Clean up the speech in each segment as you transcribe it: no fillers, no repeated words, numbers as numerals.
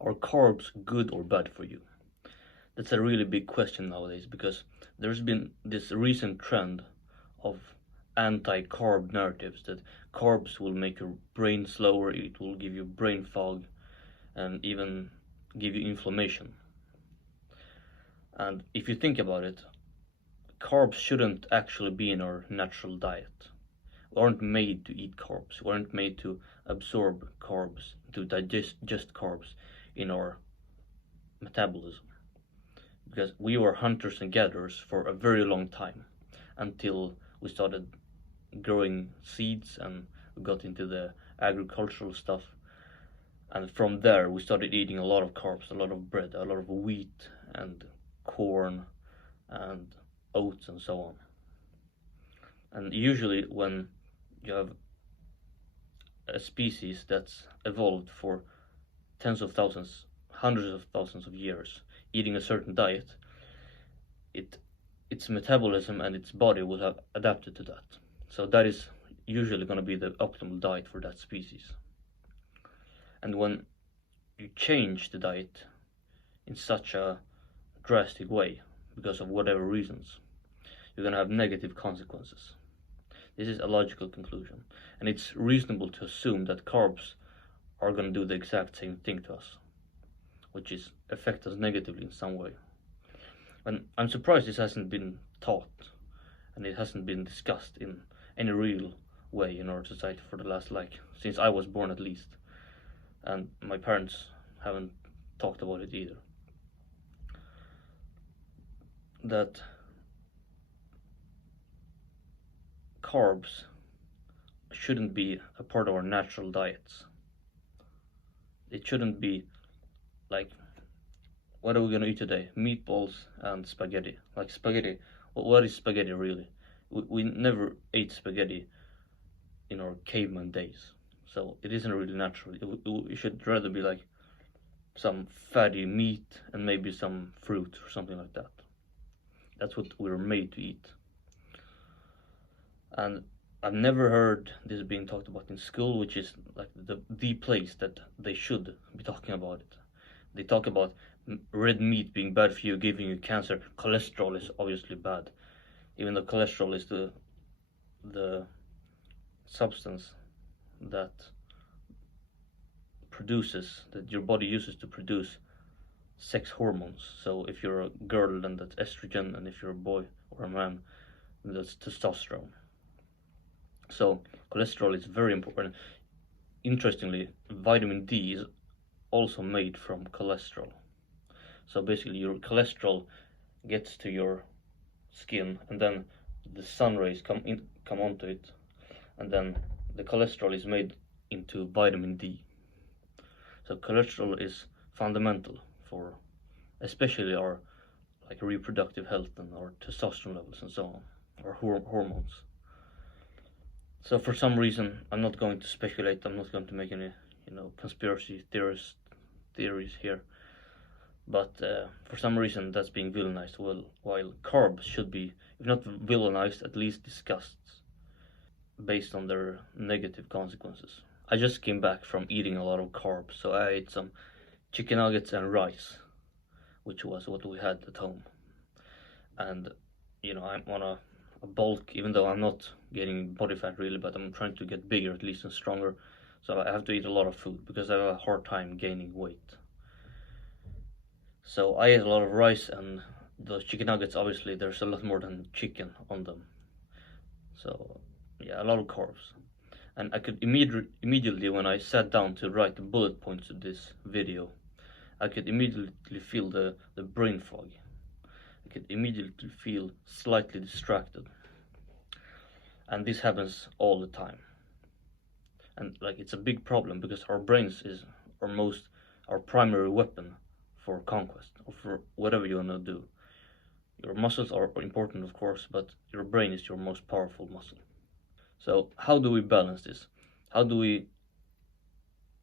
Are carbs good or bad for you? That's a really big question nowadays because there's been this recent trend of anti-carb narratives that carbs will make your brain slower, it will give you brain fog, and even give you inflammation. And if you think about it, carbs shouldn't actually be in our natural diet. We aren't made to eat carbs. We aren't made to absorb carbs, to digest carbs in our metabolism. Because we were hunters and gatherers for a very long time until we started growing seeds and we got into the agricultural stuff. And from there, we started eating a lot of carbs, a lot of bread, a lot of wheat and corn and oats and so on. And usually, when you have a species that's evolved for tens of thousands, hundreds of thousands of years, eating a certain diet, its metabolism and its body will have adapted to that. So that is usually going to be the optimal diet for that species. And when you change the diet in such a drastic way, because of whatever reasons, you're going to have negative consequences. This is a logical conclusion, and it's reasonable to assume that carbs are going to do the exact same thing to us, which is affect us negatively in some way. And I'm surprised this hasn't been taught and it hasn't been discussed in any real way in our society for the last, since I was born at least. And my parents haven't talked about it either. That carbs shouldn't be a part of our natural diets. It shouldn't be like, what are we gonna eat today? Meatballs and spaghetti. Like spaghetti, what is spaghetti really? We never ate spaghetti in our caveman days, so it isn't really natural. It should rather be like some fatty meat and maybe some fruit or something like that. That's what we were made to eat. And I've never heard this being talked about in school, which is like the place that they should be talking about it. They talk about red meat being bad for you, giving you cancer. Cholesterol is obviously bad, even though cholesterol is the substance that your body uses to produce sex hormones. So if you're a girl, then that's estrogen, and if you're a boy or a man, then that's testosterone. So cholesterol is very important. Interestingly, vitamin D is also made from cholesterol. So basically your cholesterol gets to your skin, and then the sun rays come onto it, and then the cholesterol is made into vitamin D. So cholesterol is fundamental for especially our reproductive health and our testosterone levels and so on, our hormones. So for some reason, I'm not going to speculate, I'm not going to make any conspiracy theories here, but for some reason that's being villainized, while carbs should be, if not villainized, at least discussed based on their negative consequences. I just came back from eating a lot of carbs, so I ate some chicken nuggets and rice, which was what we had at home. And I'm on a bulk, even though I'm not getting body fat really, but I'm trying to get bigger at least and stronger. So I have to eat a lot of food because I have a hard time gaining weight. So I ate a lot of rice, and those chicken nuggets, obviously there's a lot more than chicken on them. So yeah, a lot of carbs. And I could immediately, when I sat down to write the bullet points of this video, I could immediately feel the brain fog. I could immediately feel slightly distracted. And this happens all the time. And it's a big problem because our brains is our primary weapon for conquest, or for whatever you want to do. Your muscles are important, of course, but your brain is your most powerful muscle. So how do we balance this? How do we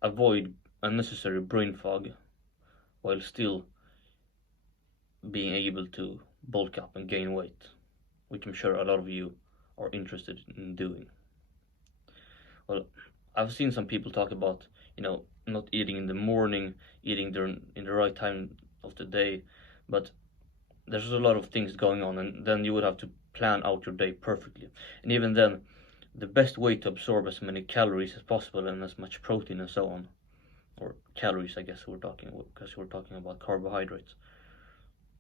avoid unnecessary brain fog while still being able to bulk up and gain weight, which I'm sure a lot of you are interested in doing? Well, I've seen some people talk about not eating in the morning, eating during in the right time of the day, but there's a lot of things going on, and then you would have to plan out your day perfectly. And even then, the best way to absorb as many calories as possible and as much protein and so on, or calories, I guess we're talking, because we're talking about carbohydrates,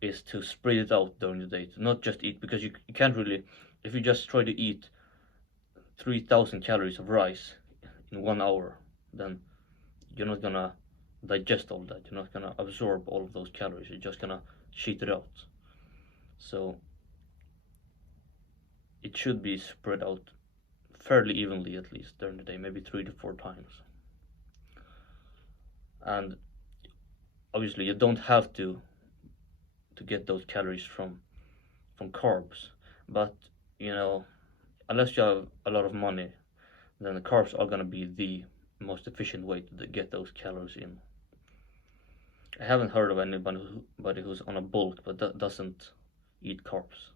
is to spread it out during the day. To not just eat, because you can't really, if you just try to eat 3,000 calories of rice in 1 hour, then you're not gonna digest all that. You're not gonna absorb all of those calories. You're just gonna cheat it out. So it should be spread out fairly evenly, at least during the day, maybe 3 to 4 times. And obviously you don't have to get those calories from carbs, but unless you have a lot of money, then the carbs are going to be the most efficient way to get those calories in. I haven't heard of anybody who's on a bulk but doesn't eat carbs.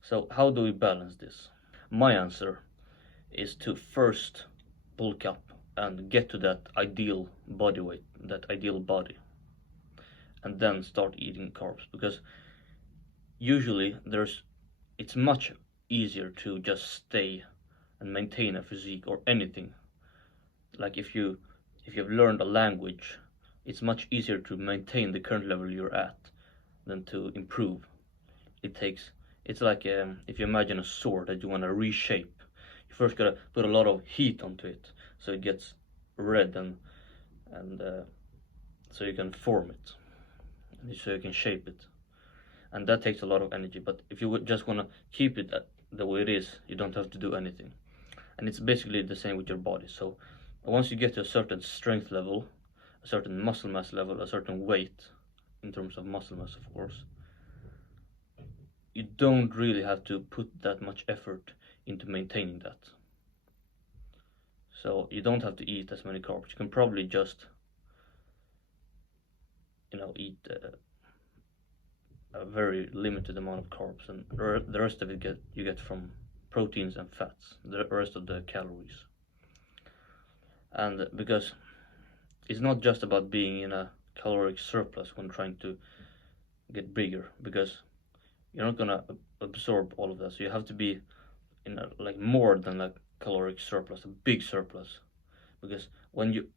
So how do we balance this? My answer is to first bulk up and get to that ideal body weight, that ideal body, and then start eating carbs, because usually it's much easier to just stay and maintain a physique or anything. Like if you've learned a language, it's much easier to maintain the current level you're at than to improve. It's like if you imagine a sword that you want to reshape, you first gotta put a lot of heat onto it so it gets red, and so you can form it, and so you can shape it, and that takes a lot of energy. But if you just want to keep it the way it is, you don't have to do anything. And it's basically the same with your body. So once you get to a certain strength level, a certain muscle mass level, a certain weight in terms of muscle mass, of course, you don't really have to put that much effort into maintaining that. So you don't have to eat as many carbs. You can probably just eat a very limited amount of carbs, and the rest of it you get from proteins and fats, the rest of the calories. And because it's not just about being in a caloric surplus when trying to get bigger, because you're not gonna absorb all of that. So you have to be in more than a caloric surplus, a big surplus, because when you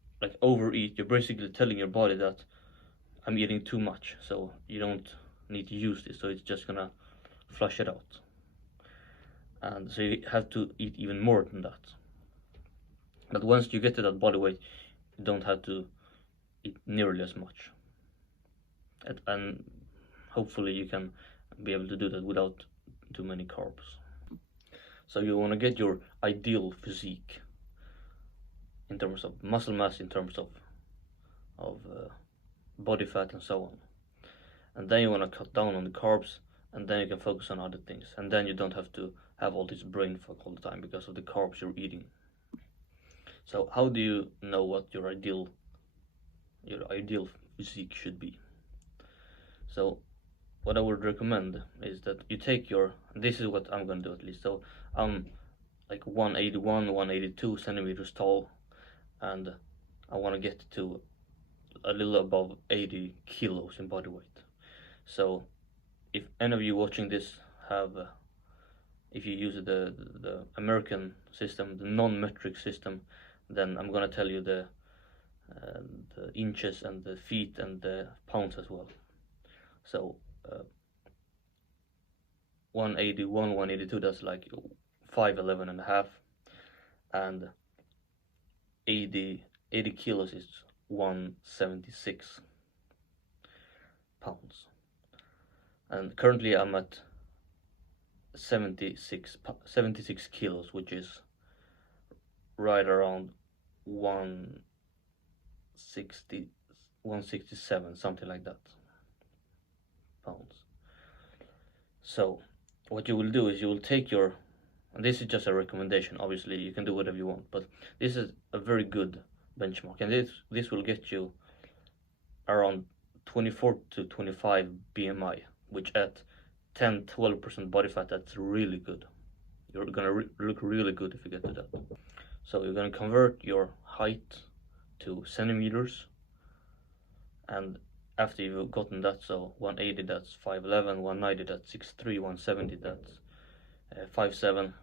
overeat, you're basically telling your body that I'm eating too much, so you don't need to use this, so it's just gonna flush it out. And so you have to eat even more than that. But once you get to that body weight, you don't have to eat nearly as much, and hopefully you can be able to do that without too many carbs. So you want to get your ideal physique in terms of muscle mass, in terms of body fat and so on, and then you want to cut down on the carbs, and then you can focus on other things, and then you don't have to have all this brain fog all the time because of the carbs you're eating. So how do you know what your ideal physique should be? So what I would recommend is that you take this is what I'm gonna do, at least. So I'm like 181, 182 centimeters tall, and I want to get to a little above 80 kilos in body weight. So if any of you watching this if you use the American system, the non-metric system, then I'm gonna tell you the inches and the feet and the pounds as well. So 181, 182, that's like 5'11 and a half, and 80 kilos is 176 pounds. And currently I'm at 76 kilos, which is right around 167, something like that, pounds. So what you will do is you will take and this is just a recommendation, obviously you can do whatever you want, but this is a very good benchmark, and this will get you around 24 to 25 BMI, which at 10-12% body fat, that's really good. You're gonna look really good if you get to that. So you're gonna convert your height to centimeters, and after you've gotten that, so 180 that's 5'11", 190 that's 6'3", 170 that's 5'7",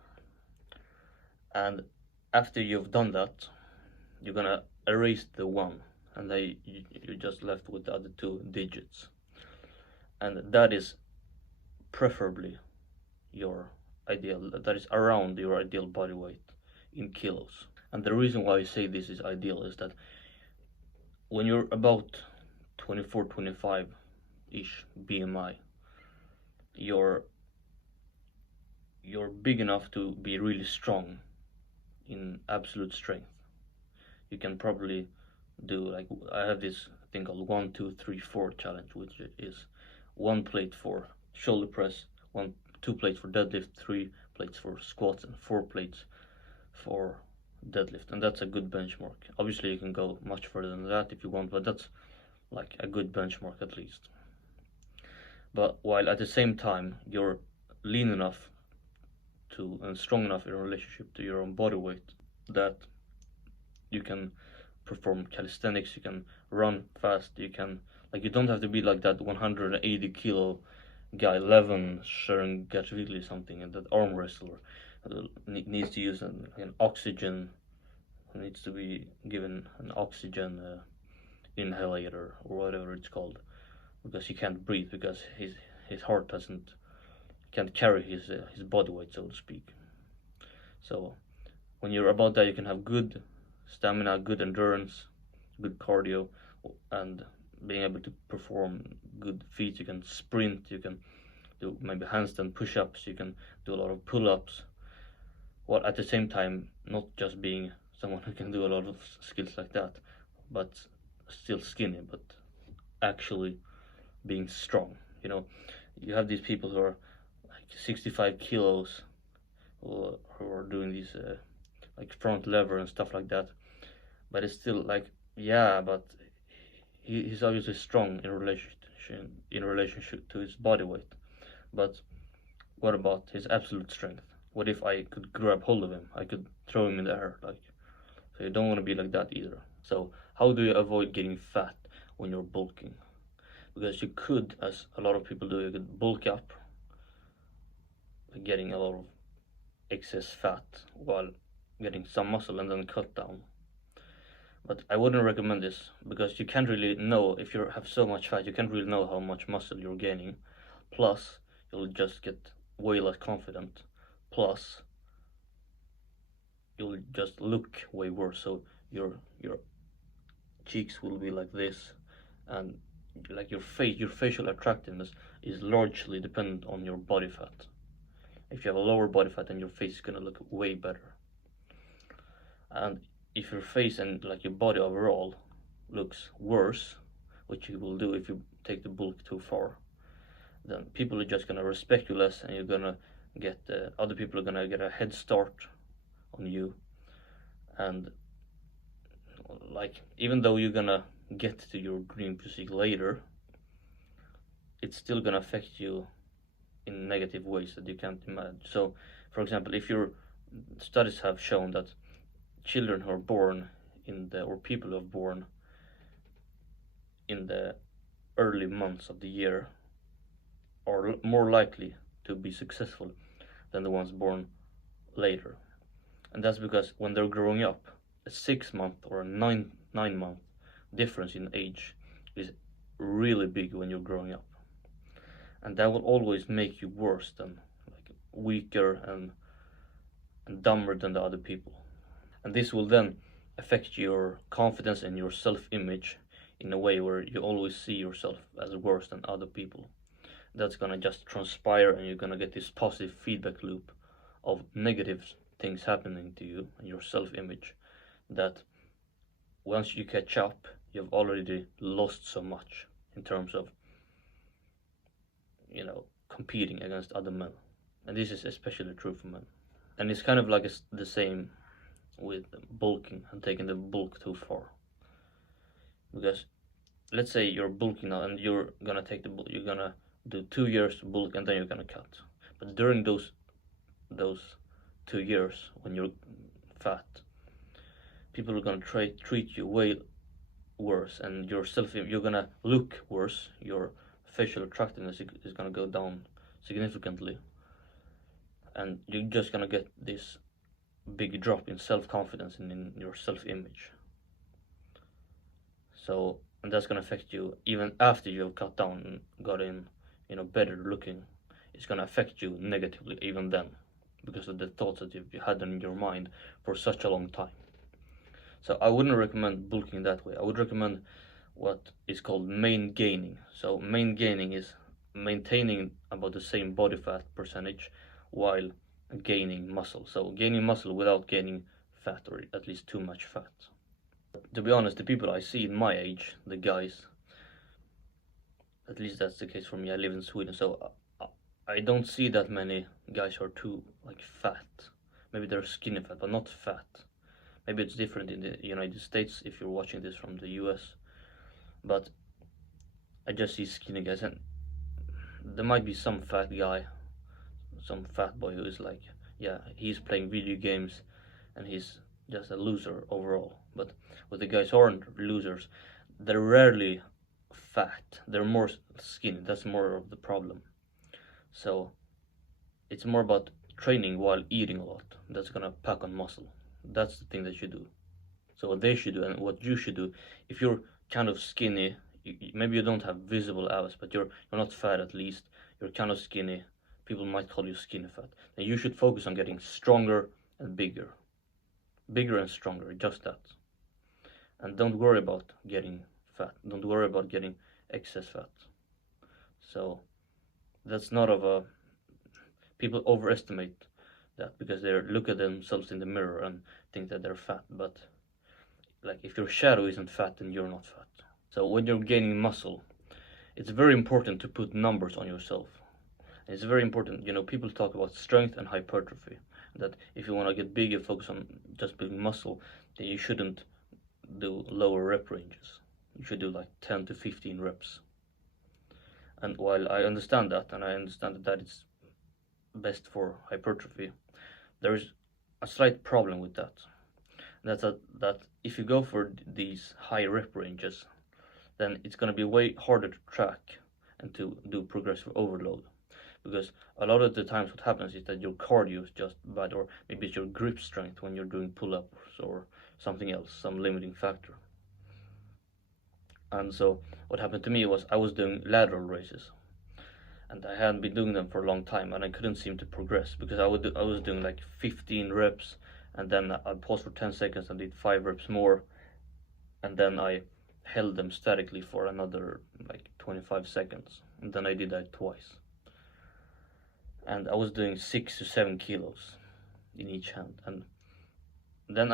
and after you've done that, you're gonna erase the 1, and then you're just left with the other 2 digits, and that is preferably your ideal, that is around your ideal body weight in kilos. And the reason why I say this is ideal is that when you're about 24, 25 ish BMI, you're big enough to be really strong in absolute strength. You can probably do, like, I have this thing called 1 2 3 4 challenge, which is 1 plate for shoulder press, 2 plates for deadlift, 3 plates for squats, and 4 plates for deadlift. And that's a good benchmark. Obviously you can go much further than that if you want, but that's like a good benchmark at least. But while at the same time you're lean enough to and strong enough in relationship to your own body weight that you can perform calisthenics, you can run fast, you can, like, you don't have to be like that 180 kilo guy Levin sharing Gatchvili something, and that arm wrestler needs to use an oxygen, needs to be given an oxygen inhalator or whatever it's called, because he can't breathe because his heart can't carry his body weight, so to speak. So when you're about that, you can have good stamina, good endurance, good cardio, and being able to perform good feats. You can sprint, you can do maybe handstand push-ups, you can do a lot of pull-ups, while at the same time not just being someone who can do a lot of skills like that, but still skinny, but actually being strong. You know, you have these people who are like 65 kilos who are doing these like front lever and stuff like that, but it's still like, yeah, but he's obviously strong in relationship to his body weight. But what about his absolute strength? What if I could grab hold of him? I could throw him in the air, like. So you don't want to be like that either. So how do you avoid getting fat when you're bulking? Because you could, as a lot of people do, you could bulk up, getting a lot of excess fat while getting some muscle, and then cut down. But I wouldn't recommend this, because you can't really know, if you have so much fat, you can't really know how much muscle you're gaining. Plus you'll just get way less confident. Plus you'll just look way worse. So your cheeks will be like this, and like your facial attractiveness is largely dependent on your body fat. If you have a lower body fat, then your face is gonna look way better. And if your face and like your body overall looks worse, which you will do if you take the bulk too far, then people are just gonna respect you less, and you're gonna get other people are gonna get a head start on you. And like, even though you're gonna get to your dream physique later, it's still gonna affect you in negative ways that you can't imagine. So for example, if your studies have shown that children who are born or people who are born in the early months of the year are more likely to be successful than the ones born later. And that's because when they're growing up, a 6-month or a 9-month difference in age is really big when you're growing up, and that will always make you worse than, like, weaker and dumber than the other people. And this will then affect your confidence and your self-image in a way where you always see yourself as worse than other people. That's gonna just transpire, and you're gonna get this positive feedback loop of negative things happening to you and your self-image, that once you catch up, you've already lost so much in terms of, you know, competing against other men. And this is especially true for men. And it's kind of like the same with bulking and taking the bulk too far. Because let's say you're bulking now, and you're gonna take the bulk, you're gonna do 2 years bulk, and then you're gonna cut. But during those 2 years when you're fat, people are gonna treat you way worse, and you're gonna look worse. Your facial attractiveness is gonna go down significantly, and you're just gonna get this big drop in self-confidence and in your self-image. So, and that's gonna affect you even after you've cut down and got in, better looking. It's gonna affect you negatively even then, because of the thoughts that you had in your mind for such a long time. So I wouldn't recommend bulking that way. I would recommend what is called main gaining. So main gaining is maintaining about the same body fat percentage while gaining muscle. So gaining muscle without gaining fat, or at least too much fat. To be honest, the people I see in my age, the guys, at least that's the case for me. I live in Sweden, so I don't see that many guys who are too fat. Maybe they're skinny fat, but not fat. Maybe it's different in the United States if you're watching this from the US. But I just see skinny guys, and there might be some fat guy, some fat boy who is he's playing video games and he's just a loser overall. But with the guys who aren't losers, they're rarely fat, they're more skinny. That's more of the problem. So it's more about training while eating a lot. That's gonna pack on muscle. That's the thing that you do. So what they should do and what you should do, if you're kind of skinny, maybe you don't have visible abs, but you're not fat, at least you're kind of skinny, people might call you skinny fat, then you should focus on getting stronger and bigger and stronger, just that. And don't worry about getting fat, don't worry about getting excess fat. So that's not of a, people overestimate that because they look at themselves in the mirror and think that they're fat, but if your shadow isn't fat, then you're not fat. So when you're gaining muscle, it's very important to put numbers on yourself. And it's very important, people talk about strength and hypertrophy, that if you want to get big and focus on just building muscle, then you shouldn't do lower rep ranges. You should do 10 to 15 reps. And while I understand that, and I understand that it's best for hypertrophy, there is a slight problem with that. That's that if you go for these high rep ranges, then it's going to be way harder to track and to do progressive overload, because a lot of the times what happens is that your cardio is just bad, or maybe it's your grip strength when you're doing pull-ups or something else, some limiting factor. And so what happened to me was I was doing lateral raises, and I hadn't been doing them for a long time, and I couldn't seem to progress because I was doing 15 reps, and then I paused for 10 seconds and did 5 reps more, and then I held them statically for another 25 seconds, and then I did that twice. And I was doing 6 to 7 kilos in each hand, and then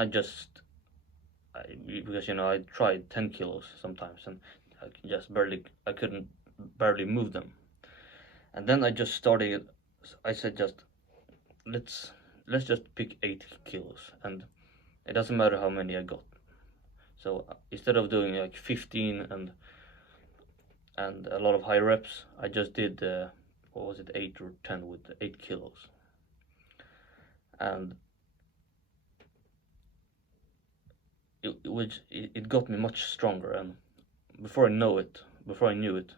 because I tried 10 kilos sometimes, and I couldn't barely move them. And then I just started, I said let's just pick 8 kilos, and it doesn't matter how many I got. So instead of doing 15 and a lot of high reps, I just did 8 or 10 with 8 kilos. And it got me much stronger, and before I knew it,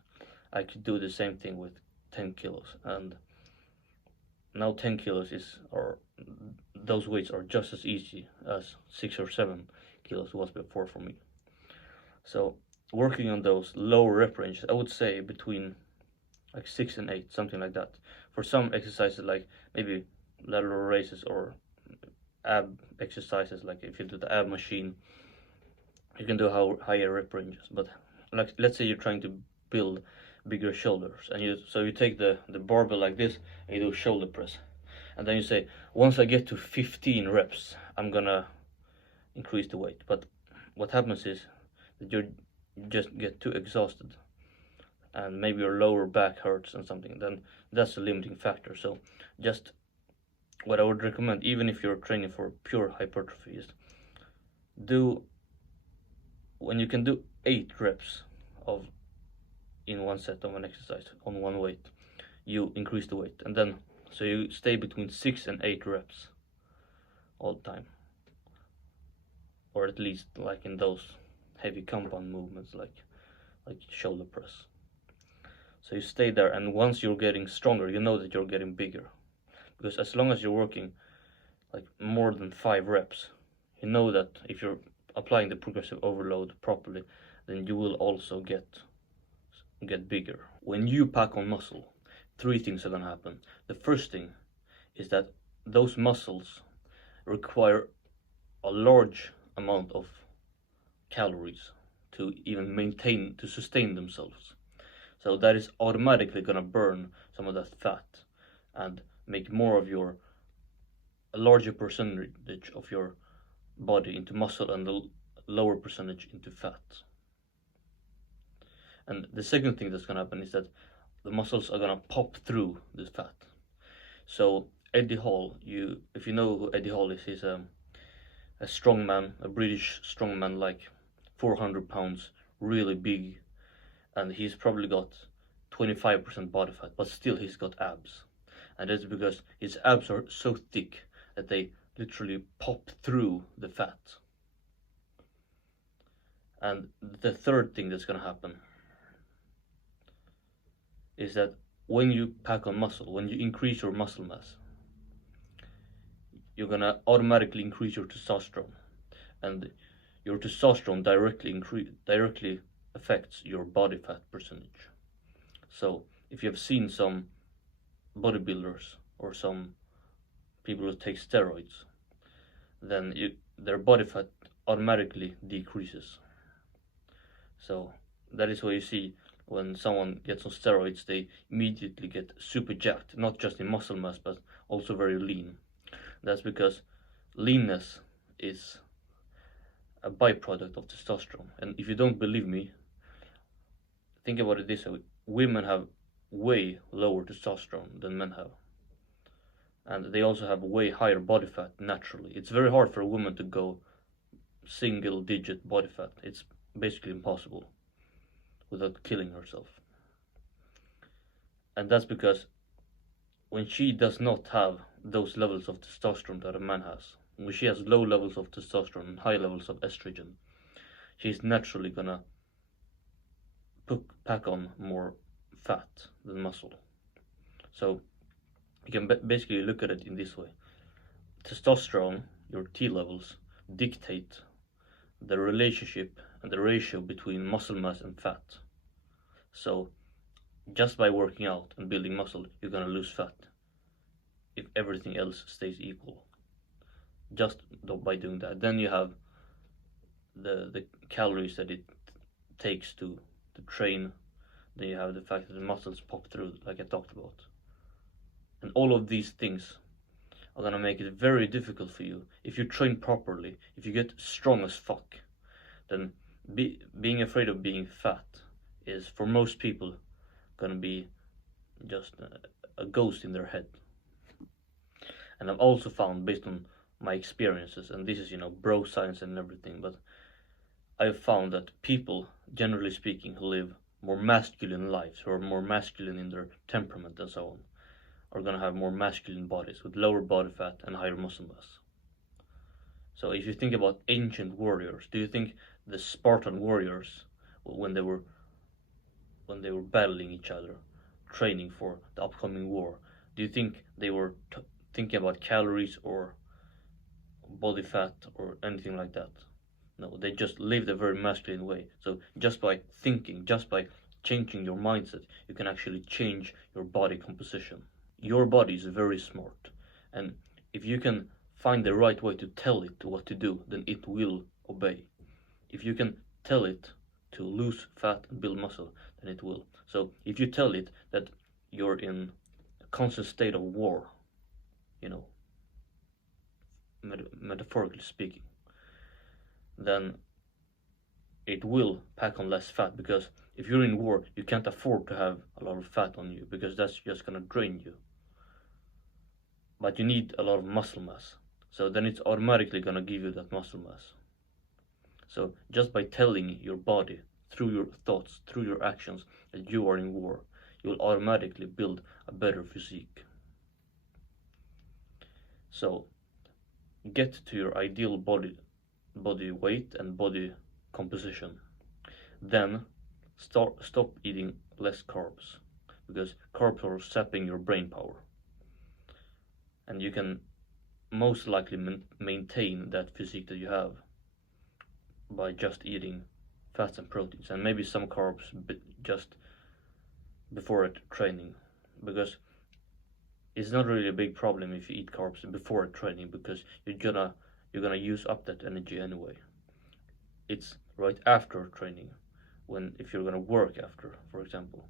I could do the same thing with 10 kilos. And now 10 kilos those weights are just as easy as 6 or 7 kilos was before for me. So working on those lower rep ranges, I would say between 6 and 8, something like that. For some exercises, maybe lateral raises or ab exercises, if you do the ab machine, you can do higher rep ranges. But let's say you're trying to build bigger shoulders, and you take the barbell like this and you do shoulder press, and then you say, once I get to 15 reps, I'm gonna increase the weight. But what happens is that you just get too exhausted, and maybe your lower back hurts and something, then that's a limiting factor. So just what I would recommend, even if you're training for pure hypertrophy, is when you can do 8 reps in one set of an exercise on one weight, you increase the weight, and then so you stay between 6 and 8 reps all the time. or at least like in those heavy compound movements like shoulder press. So you stay there, and once you're getting stronger, you know that you're getting bigger. Because as long as you're working like more than 5 reps, you know that if you're applying the progressive overload properly, then you will also get bigger. When you pack on muscle, 3 things are gonna happen. The first thing is that those muscles require a large amount of calories to even maintain, to sustain themselves. So that is automatically gonna burn some of that fat and make more of a larger percentage of your body into muscle and a lower percentage into fat. And the second thing that's gonna happen is that the muscles are gonna pop through this fat. So Eddie Hall, if you know who Eddie Hall is, he's a strongman, a British strongman, like 400 pounds, really big, and he's probably got 25% body fat, but still he's got abs. And that's because his abs are so thick that they literally pop through the fat. And the third thing that's gonna happen is that when you pack on muscle, when you increase your muscle mass, you're gonna automatically increase your testosterone, and your testosterone directly affects your body fat percentage. So if you have seen some bodybuilders or some people who take steroids, then their body fat automatically decreases. So that is why you see when someone gets on steroids, they immediately get super jacked, not just in muscle mass, but also very lean. That's because leanness is a byproduct of testosterone. And if you don't believe me, think about it this way: women have way lower testosterone than men have, and they also have way higher body fat naturally. It's very hard for a woman to go single digit body fat. It's basically impossible without killing herself. And that's because when she does not have those levels of testosterone that a man has, when she has low levels of testosterone and high levels of estrogen, she's naturally gonna pack on more fat than muscle. So you can basically look at it in this way: testosterone, your T levels, dictate the relationship and the ratio between muscle mass and fat. So just by working out and building muscle, you're gonna lose fat if everything else stays equal. Just by doing that, then you have the calories that it takes to train. Then you have the fact that the muscles pop through, like I talked about. And all of these things are gonna make it very difficult for you. If you train properly, if you get strong as fuck, then being afraid of being fat is, for most people, gonna be just a ghost in their head. And I've also found, based on my experiences, and this is, bro science and everything, but I've found that people, generally speaking, who live more masculine lives, who are more masculine in their temperament and so on, are gonna have more masculine bodies with lower body fat and higher muscle mass. So if you think about ancient warriors, do you think the Spartan warriors, when they were battling each other, training for the upcoming war, do you think they were thinking about calories or body fat or anything like that? No, they just lived a very masculine way. So just by thinking, just by changing your mindset, you can actually change your body composition. Your body is very smart, and if you can find the right way to tell it what to do, then it will obey. If you can tell it to lose fat and build muscle, then it will. So if you tell it that you're in a constant state of war, metaphorically speaking, then it will pack on less fat, because if you're in war, you can't afford to have a lot of fat on you, because that's just gonna drain you. But you need a lot of muscle mass, so then it's automatically gonna give you that muscle mass. So just by telling your body, through your thoughts, through your actions, that you are in war, you'll automatically build a better physique. So get to your ideal body weight and body composition. Then stop eating less carbs, because carbs are sapping your brain power, and you can most likely maintain that physique that you have by just eating fats and proteins, and maybe some carbs just before training, because it's not really a big problem if you eat carbs before training, because you're gonna use up that energy anyway. It's right after training, when if you're gonna work after, for example.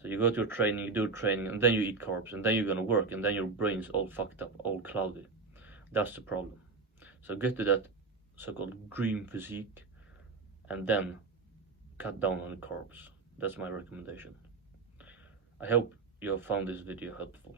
So you go to a training, you do training, and then you eat carbs, and then you're gonna work, and then your brain's all fucked up, all cloudy. That's the problem. So get to that so-called dream physique, and then cut down on the carbs. That's my recommendation. I hope you have found this video helpful.